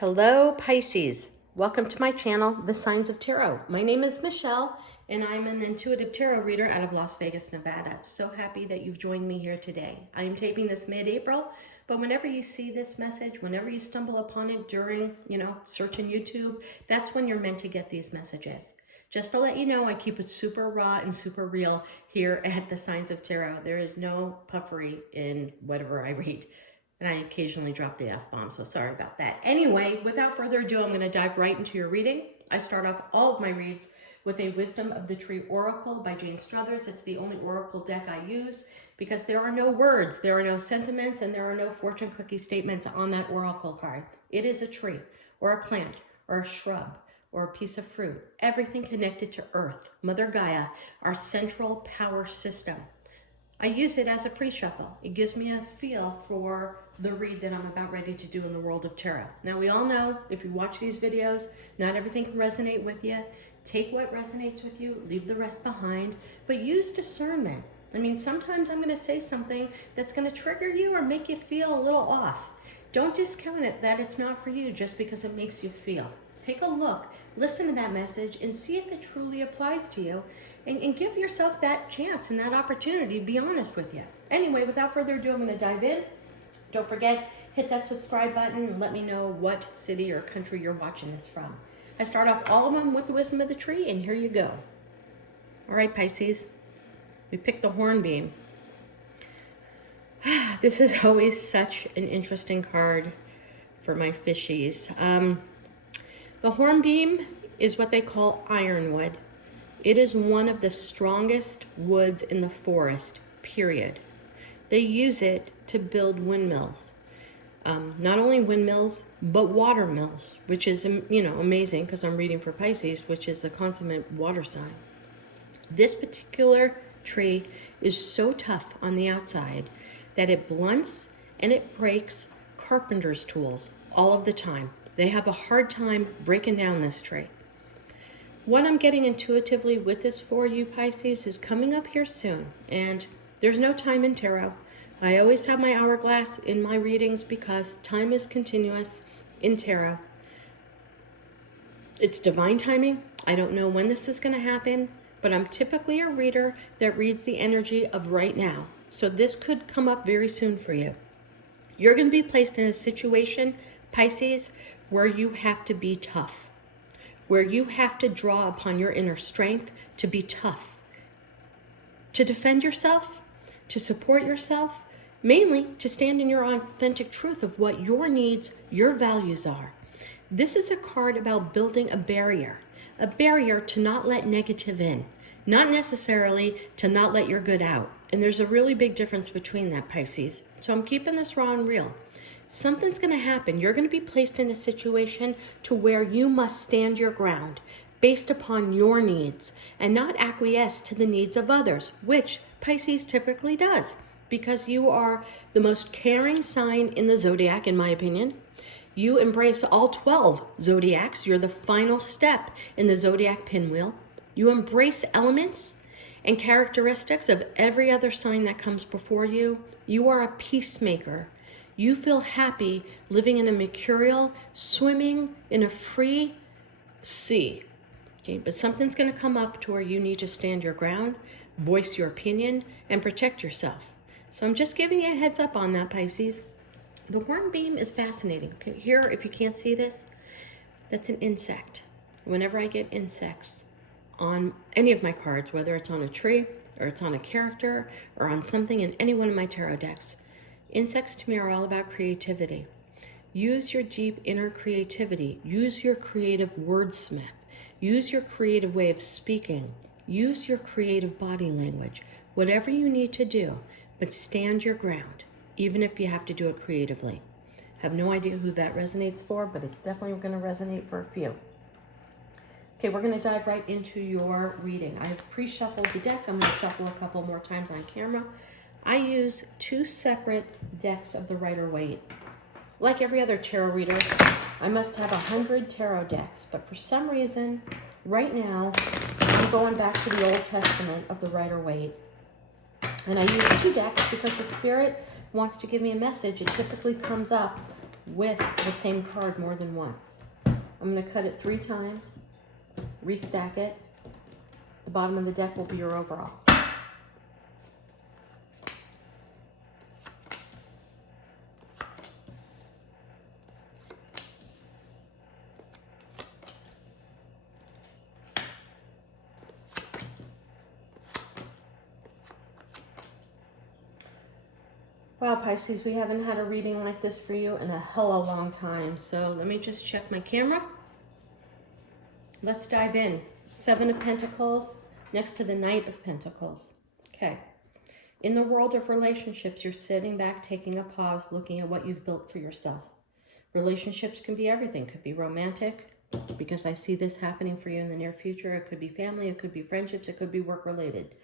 Hello, Pisces. Welcome to my channel, The Signs of Tarot. My name is Michelle, and I'm an intuitive tarot reader out of Las Vegas, Nevada. So happy that you've joined me here today. I am taping this mid-April, but whenever you see this message, whenever you stumble upon it during, searching YouTube, that's when you're meant to get these messages. Just to let you know, I keep it super raw and super real here at The Signs of Tarot. There is no puffery in whatever I read. And I occasionally drop the F-bomb, so sorry about that. Anyway, without further ado, I'm going to dive right into your reading. I start off all of my reads with a Wisdom of the Tree Oracle by Jane Struthers. It's the only oracle deck I use because there are no words, there are no sentiments, and there are no fortune cookie statements on that oracle card. It is a tree, or a plant, or a shrub, or a piece of fruit. Everything connected to Earth, Mother Gaia, our central power system. I use it as a pre-shuffle. It gives me a feel for the read that I'm about ready to do in the world of tarot. Now, we all know, if you watch these videos, not everything can resonate with you. Take what resonates with you, leave the rest behind, but use discernment. I mean, sometimes I'm going to say something that's going to trigger you or make you feel a little off. Don't discount it that it's not for you just because it makes you feel. Take a look, listen to that message, and see if it truly applies to you. And give yourself that chance and that opportunity to be honest with you. Anyway, without further ado, I'm going to dive in. Don't forget, hit that subscribe button and let me know what city or country you're watching this from. I start off all of them with the Wisdom of the Tree, and here you go. All right, Pisces, we picked the Hornbeam. This is always such an interesting card for my fishies. The Hornbeam is what they call ironwood. It is one of the strongest woods in the forest, period. They use it to build windmills. Not only windmills, but water mills, which is, amazing because I'm reading for Pisces, which is a consummate water sign. This particular tree is so tough on the outside that it blunts and it breaks carpenter's tools all of the time. They have a hard time breaking down this tree. What I'm getting intuitively with this for you, Pisces, is coming up here soon. And there's no time in tarot. I always have my hourglass in my readings because time is continuous in tarot. It's divine timing. I don't know when this is going to happen, but I'm typically a reader that reads the energy of right now. So this could come up very soon for you. You're going to be placed in a situation, Pisces, where you have to be tough. Where you have to draw upon your inner strength to be tough, to defend yourself, to support yourself, mainly to stand in your authentic truth of what your needs, your values are. This is a card about building a barrier to not let negative in, not necessarily to not let your good out. And there's a really big difference between that, Pisces. So I'm keeping this raw and real. Something's going to happen. You're going to be placed in a situation to where you must stand your ground based upon your needs and not acquiesce to the needs of others, which Pisces typically does because you are the most caring sign in the zodiac, in my opinion. You embrace all 12 zodiacs. You're the final step in the zodiac pinwheel. You embrace elements and characteristics of every other sign that comes before you. You are a peacemaker. You feel happy living in a mercurial, swimming in a free sea. Okay, but something's going to come up to where you need to stand your ground, voice your opinion, and protect yourself. So I'm just giving you a heads up on that, Pisces. The hornbeam is fascinating. Okay, here, if you can't see this, that's an insect. Whenever I get insects on any of my cards, whether it's on a tree or it's on a character or on something in any one of my tarot decks, insects to me are all about creativity. Use your deep inner creativity. Use your creative wordsmith. Use your creative way of speaking. Use your creative body language. Whatever you need to do, but stand your ground, even if you have to do it creatively. Have no idea who that resonates for, but it's definitely going to resonate for a few. Okay, we're going to dive right into your reading. I've pre-shuffled the deck. I'm going to shuffle a couple more times on camera. I use 2 separate decks of the Rider-Waite. Like every other tarot reader, I must have 100 tarot decks, but for some reason, right now, I'm going back to the Old Testament of the Rider-Waite. And I use 2 decks because the Spirit wants to give me a message. It typically comes up with the same card more than once. I'm going to cut it 3 times, restack it. The bottom of the deck will be your overall. Wow, Pisces, we haven't had a reading like this for you in a hella long time. So let me just check my camera. Let's dive in. 7 of Pentacles next to the Knight of Pentacles. Okay. In the world of relationships, you're sitting back, taking a pause, looking at what you've built for yourself. Relationships can be everything. It could be romantic, because I see this happening for you in the near future. It could be family, it could be friendships, it could be work-related.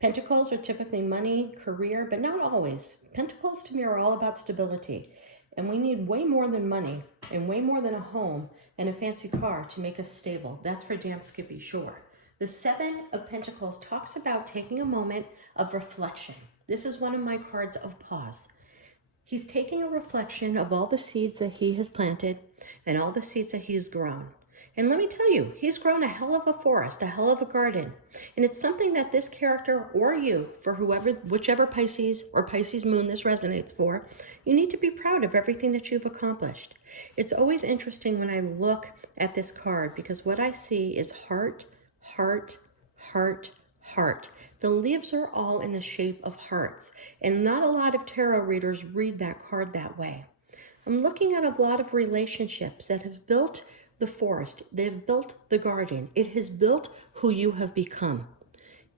Pentacles are typically money, career, but not always. Pentacles to me are all about stability. And we need way more than money and way more than a home and a fancy car to make us stable. That's for damn Skippy, sure. The 7 of Pentacles talks about taking a moment of reflection. This is one of my cards of pause. He's taking a reflection of all the seeds that he has planted and all the seeds that he's grown. And let me tell you, he's grown a hell of a forest, a hell of a garden. And it's something that this character or you, for whoever, whichever Pisces or Pisces moon this resonates for, you need to be proud of everything that you've accomplished. It's always interesting when I look at this card because what I see is heart, heart, heart, heart. The leaves are all in the shape of hearts, and not a lot of tarot readers read that card that way. I'm looking at a lot of relationships that have built the forest. They've built the garden. It has built who you have become.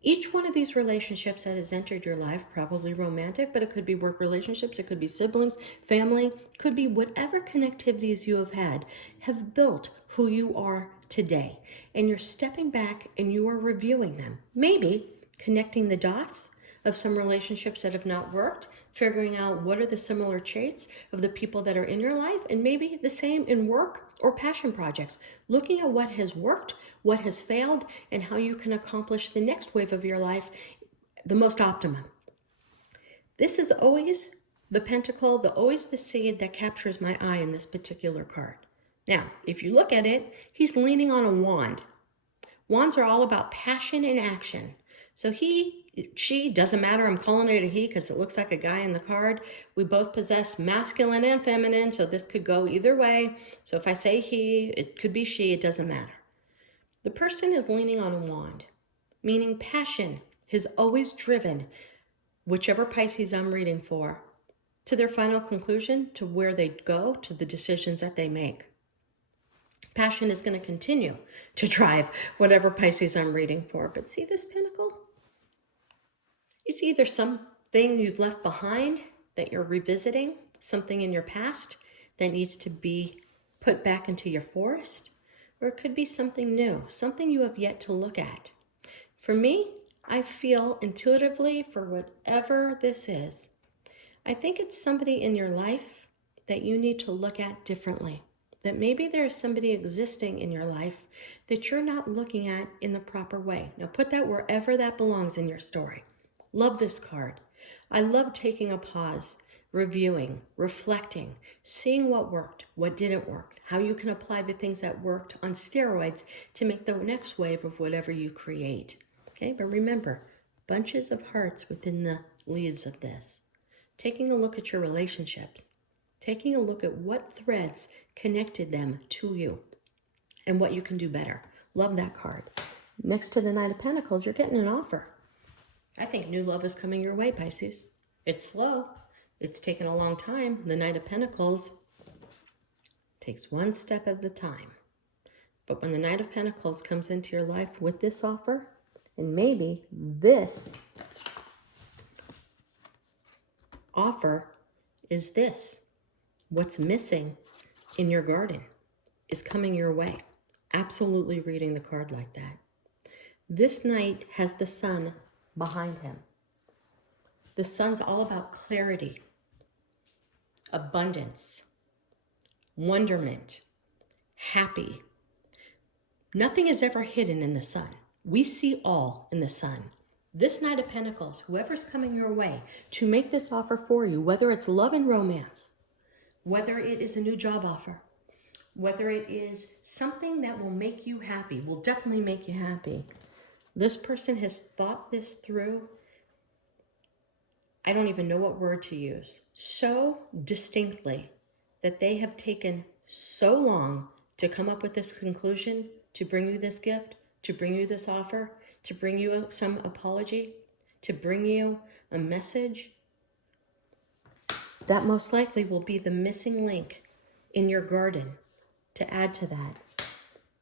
Each one of these relationships that has entered your life, probably romantic, but it could be work relationships, it could be siblings, family, could be whatever connectivities you have had, have built who you are today. And you're stepping back and you are reviewing them. Maybe connecting the dots of some relationships that have not worked, figuring out what are the similar traits of the people that are in your life, and maybe the same in work or passion projects, looking at what has worked, what has failed, and how you can accomplish the next wave of your life the most optimum. This is always the pentacle, always the seed that captures my eye in this particular card. Now, if you look at it, he's leaning on a wand. Wands are all about passion and action. So she, doesn't matter, I'm calling it a he because it looks like a guy in the card. We both possess masculine and feminine, so this could go either way. So if I say he, it could be she, it doesn't matter. The person is leaning on a wand, meaning passion has always driven whichever Pisces I'm reading for to their final conclusion, to where they go, to the decisions that they make. Passion is going to continue to drive whatever Pisces I'm reading for. But see this pentacle? It's either something you've left behind that you're revisiting, something in your past that needs to be put back into your forest, or it could be something new, something you have yet to look at. For me, I feel intuitively for whatever this is, I think it's somebody in your life that you need to look at differently. That maybe there's somebody existing in your life that you're not looking at in the proper way. Now put that wherever that belongs in your story. Love this card. I love taking a pause, reviewing, reflecting, seeing what worked, what didn't work, how you can apply the things that worked on steroids to make the next wave of whatever you create. Okay, but remember, bunches of hearts within the leaves of this. Taking a look at your relationships. Taking a look at what threads connected them to you and what you can do better. Love that card. Next to the Knight of Pentacles, you're getting an offer. I think new love is coming your way, Pisces. It's slow. It's taken a long time. The Knight of Pentacles takes one step at a time. But when the Knight of Pentacles comes into your life with this offer, and maybe this offer is this. What's missing in your garden is coming your way. Absolutely reading the card like that. This knight has the sun behind him. The sun's all about clarity, abundance, wonderment, happy. Nothing is ever hidden in the sun. We see all in the sun. This Knight of Pentacles, whoever's coming your way to make this offer for you, whether it's love and romance, whether it is a new job offer, whether it is something that will make you happy, will definitely make you happy. This person has thought this through. I don't even know what word to use, so distinctly that they have taken so long to come up with this conclusion, to bring you this gift, to bring you this offer, to bring you some apology, to bring you a message. That most likely will be the missing link in your garden to add to that.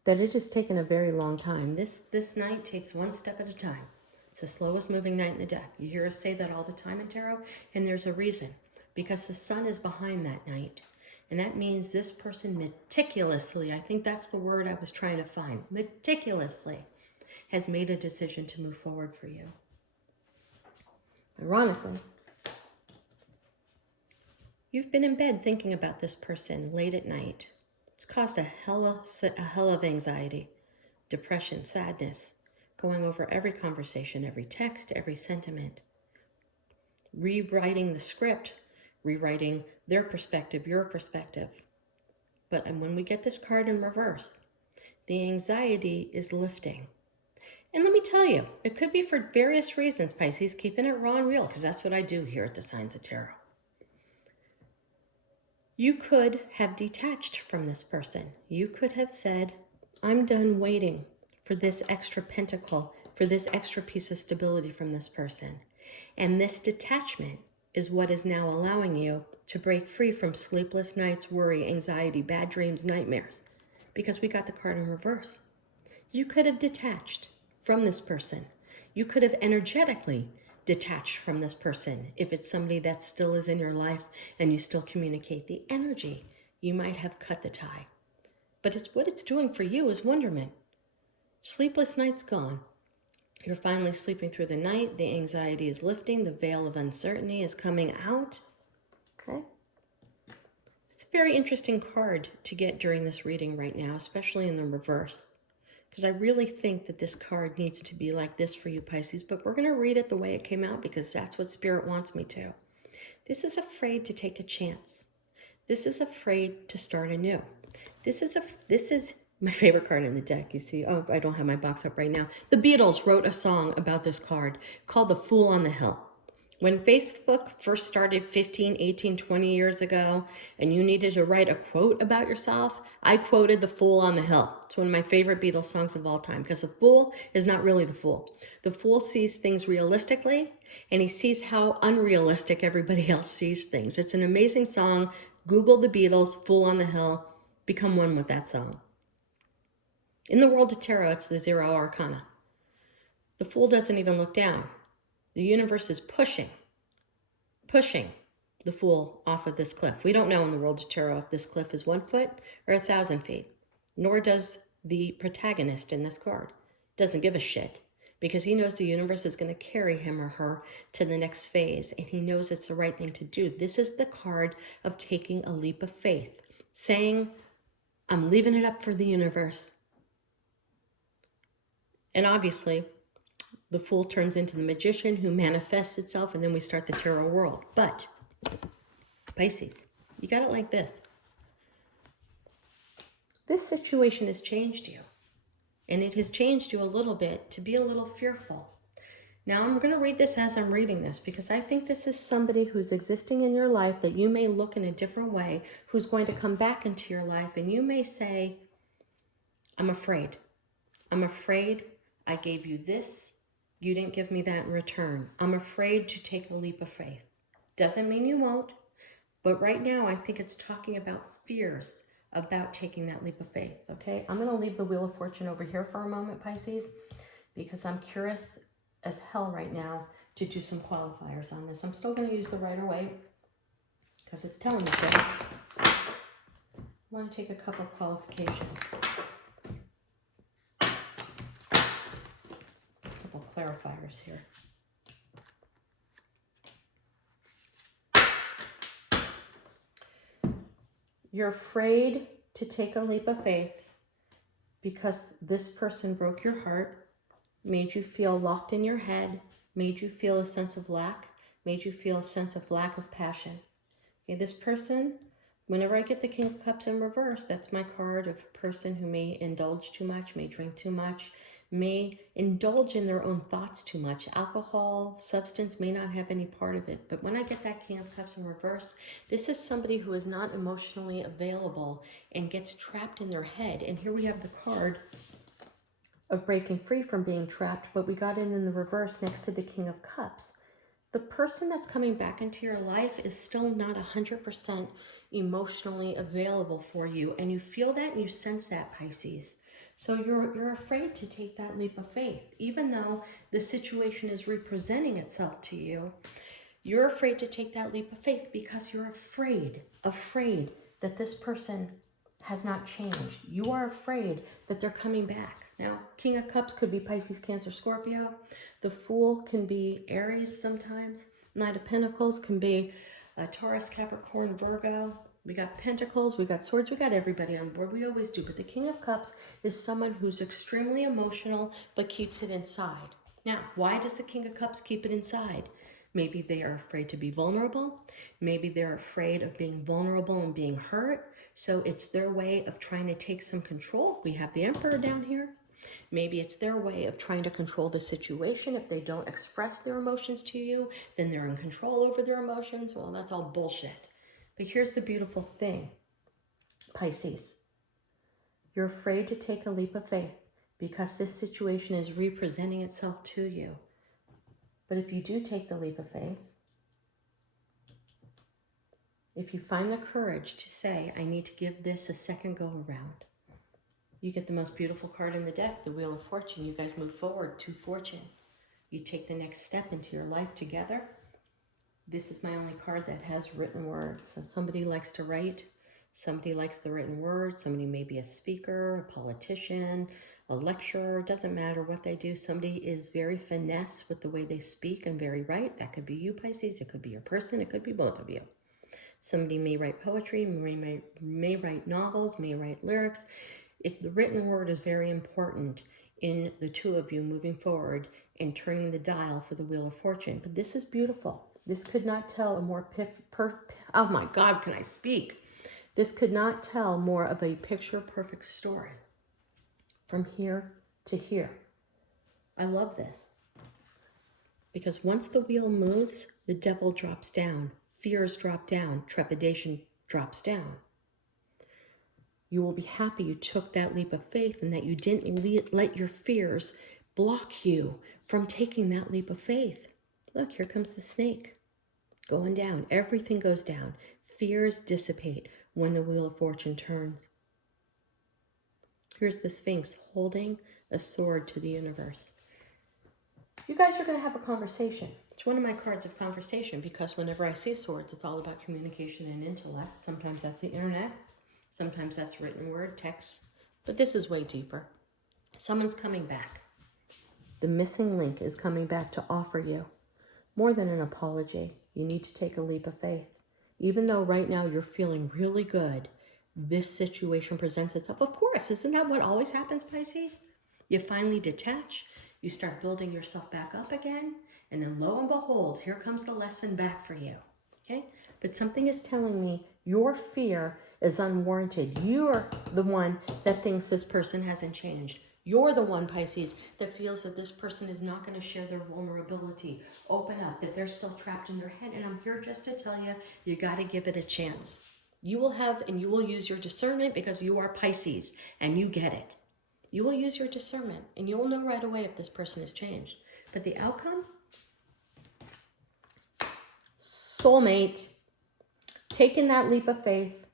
That it has taken a very long time. This night takes one step at a time. It's the slowest moving night in the deck. You hear us say that all the time in tarot, and there's a reason. Because the sun is behind that night. And that means this person meticulously, I think that's the word I was trying to find, meticulously has made a decision to move forward for you. Ironically, you've been in bed thinking about this person late at night. It's caused a hell of anxiety, depression, sadness, going over every conversation, every text, every sentiment, rewriting the script, rewriting their perspective, your perspective. But when we get this card in reverse, the anxiety is lifting. And let me tell you, it could be for various reasons, Pisces, keeping it raw and real, because that's what I do here at the Signs of Tarot. You could have detached from this person. You could have said, I'm done waiting for this extra pentacle, for this extra piece of stability from this person. And this detachment is what is now allowing you to break free from sleepless nights, worry, anxiety, bad dreams, nightmares, because we got the card in reverse. You could have detached from this person. You could have energetically detached from this person if it's somebody that still is in your life and you still communicate the energy. You might have cut the tie. But it's what it's doing for you is wonderment. Sleepless nights gone. You're finally sleeping through the night. The anxiety is lifting. The veil of uncertainty is coming out. Okay? It's a very interesting card to get during this reading right now, especially in the reverse. Because I really think that this card needs to be like this for you, Pisces. But we're going to read it the way it came out because that's what Spirit wants me to. This is afraid to take a chance. This is afraid to start anew. This is my favorite card in the deck. You see, oh, I don't have my box up right now. The Beatles wrote a song about this card called The Fool on the Hill. When Facebook first started 15, 18, 20 years ago, and you needed to write a quote about yourself, I quoted The Fool on the Hill. It's one of my favorite Beatles songs of all time, because the fool is not really the fool. The fool sees things realistically, and he sees how unrealistic everybody else sees things. It's an amazing song. Google the Beatles, Fool on the Hill. Become one with that song. In the world of tarot, it's the 0 arcana. The fool doesn't even look down. The universe is pushing the fool off of this cliff. We don't know in the world of tarot if this cliff is 1 foot or 1,000 feet, nor does the protagonist in this card. Doesn't give a shit, because he knows the universe is going to carry him or her to the next phase, and he knows it's the right thing to do. This is the card of taking a leap of faith, saying, I'm leaving it up for the universe. And obviously, the fool turns into the magician who manifests itself, and then we start the tarot world. But, Pisces, you got it like this. This situation has changed you. And it has changed you a little bit to be a little fearful. Now, I'm going to read this as I'm reading this, because I think this is somebody who's existing in your life that you may look in a different way, who's going to come back into your life, and you may say, I'm afraid. I'm afraid I gave you this. You didn't give me that in return. I'm afraid to take a leap of faith. Doesn't mean you won't, but right now I think it's talking about fears about taking that leap of faith, okay? I'm going to leave the Wheel of Fortune over here for a moment, Pisces, because I'm curious as hell right now to do some qualifiers on this. I'm still going to use the Rider-Waite because it's telling me so. I want to take a couple of qualifications. Clarifiers here. You're afraid to take a leap of faith because this person broke your heart, made you feel locked in your head, made you feel a sense of lack, made you feel a sense of lack of passion. Okay, this person Whenever I get the King of Cups in reverse, that's my card of a person who may indulge too much, may drink too much, may indulge in their own thoughts too much. Alcohol, substance may not have any part of it. But when I get that King of Cups in reverse, this is somebody who is not emotionally available and gets trapped in their head. And here we have the card of breaking free from being trapped, but we got it in the reverse next to the King of Cups. The person that's coming back into your life is still not 100% emotionally available for you. And you feel that and you sense that, Pisces. So you're afraid to take that leap of faith. Even though the situation is representing itself to you, you're afraid to take that leap of faith because you're afraid that this person has not changed. You are afraid that they're coming back. Now, King of Cups could be Pisces, Cancer, Scorpio. The Fool can be Aries sometimes. Knight of Pentacles can be Taurus, Capricorn, Virgo. We got Pentacles, we got Swords, we got everybody on board. We always do. But the King of Cups is someone who's extremely emotional but keeps it inside. Now, why does the King of Cups keep it inside? Maybe they are afraid to be vulnerable. Maybe they're afraid of being vulnerable and being hurt. So it's their way of trying to take some control. We have the Emperor down here. Maybe it's their way of trying to control the situation. If they don't express their emotions to you, then they're in control over their emotions. Well, that's all bullshit. But here's the beautiful thing, Pisces. You're afraid to take a leap of faith because this situation is representing itself to you. But if you do take the leap of faith, if you find the courage to say, I need to give this a second go around, you get the most beautiful card in the deck, the Wheel of Fortune. You guys move forward to fortune. You take the next step into your life together. This is my only card that has written words. So somebody likes to write. Somebody likes the written word. Somebody may be a speaker, a politician, a lecturer. It doesn't matter what they do. Somebody is very finesse with the way they speak and very right. That could be you, Pisces. It could be your person. It could be both of you. Somebody may write poetry, may write novels, may write lyrics. The written word is very important in the two of you moving forward and turning the dial for the Wheel of Fortune. But this is beautiful. This could not tell a more oh my God, can I speak? This could not tell more of a picture-perfect story from here to here. I love this because once the wheel moves, the devil drops down, fears drop down, trepidation drops down. You will be happy you took that leap of faith and that you didn't let your fears block you from taking that leap of faith. Look, here comes the snake going down. Everything goes down. Fears dissipate when the Wheel of Fortune turns. Here's the Sphinx holding a sword to the universe. You guys are going to have a conversation. It's one of my cards of conversation because whenever I see swords, it's all about communication and intellect. Sometimes that's the internet. Sometimes that's written word, text, but this is way deeper. Someone's coming back. The missing link is coming back to offer you more than an apology. You need to take a leap of faith. Even though right now you're feeling really good, this situation presents itself. Of course, isn't that what always happens, Pisces? You finally detach, you start building yourself back up again, and then lo and behold, here comes the lesson back for you. Okay? But something is telling me your fear is unwarranted. You're the one that thinks this person hasn't changed. You're the one, Pisces, that feels that this person is not going to share their vulnerability, open up, that they're still trapped in their head. And I'm here just to tell you, you got to give it a chance. You will have and you will use your discernment because you are Pisces and you get it. You will use your discernment and you will know right away if this person has changed. But the outcome? Soulmate. Taking that leap of faith,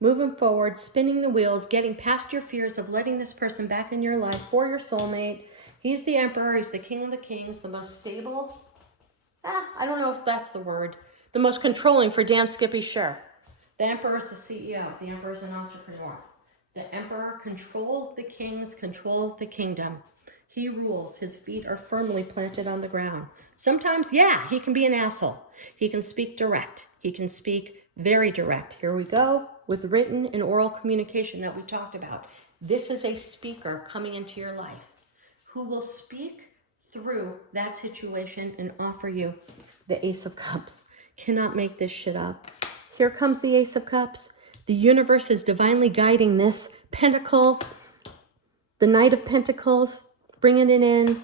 moving forward, spinning the wheels, getting past your fears of letting this person back in your life for your soulmate. He's the Emperor. He's the King of the Kings, the most stable. I don't know if that's the word. The most controlling for damn Skippy, sure. The Emperor is the CEO. The Emperor is an entrepreneur. The Emperor controls the kings, controls the kingdom. He rules. His feet are firmly planted on the ground. Sometimes, yeah, he can be an asshole. He can speak direct. He can speak very direct. Here we go with written and oral communication that we talked about. This is a speaker coming into your life who will speak through that situation and offer you the Ace of Cups. Cannot make this shit up. Here comes the Ace of Cups. The universe is divinely guiding this pentacle, the Knight of Pentacles, bringing it in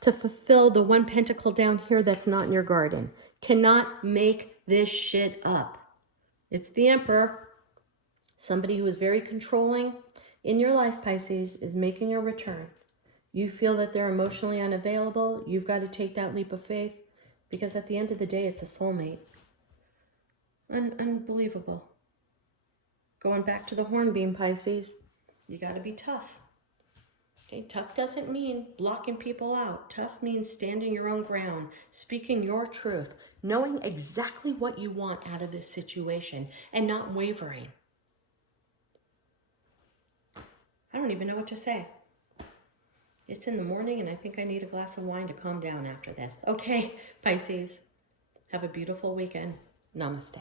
to fulfill the one pentacle down here that's not in your garden. Cannot make this shit up. It's the Emperor. Somebody who is very controlling in your life, Pisces, is making a return. You feel that they're emotionally unavailable. You've got to take that leap of faith because at the end of the day, it's a soulmate. Unbelievable. Going back to the hornbeam, Pisces, you got to be tough. Okay, tough doesn't mean blocking people out. Tough means standing your own ground, speaking your truth, knowing exactly what you want out of this situation and not wavering. I don't even know what to say. It's in the morning and I think I need a glass of wine to calm down after this. Okay, Pisces, have a beautiful weekend. Namaste.